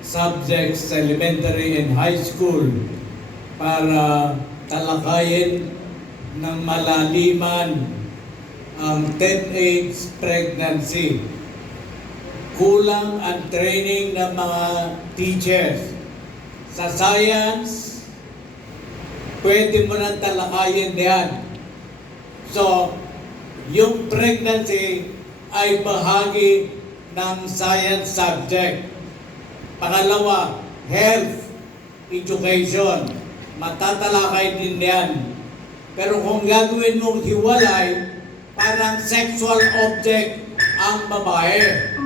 Subjects sa elementary and high school para talakayin ng malaliman ang teenage pregnancy. Kulang ang training ng mga teachers. Sa science, pwede mo nang talakayin yan. So, yung pregnancy ay bahagi ng science subject. Pangalawa, health, education. Matatalakay din yan. Pero kung gagawin mong hiwalay, parang sexual object ang babae.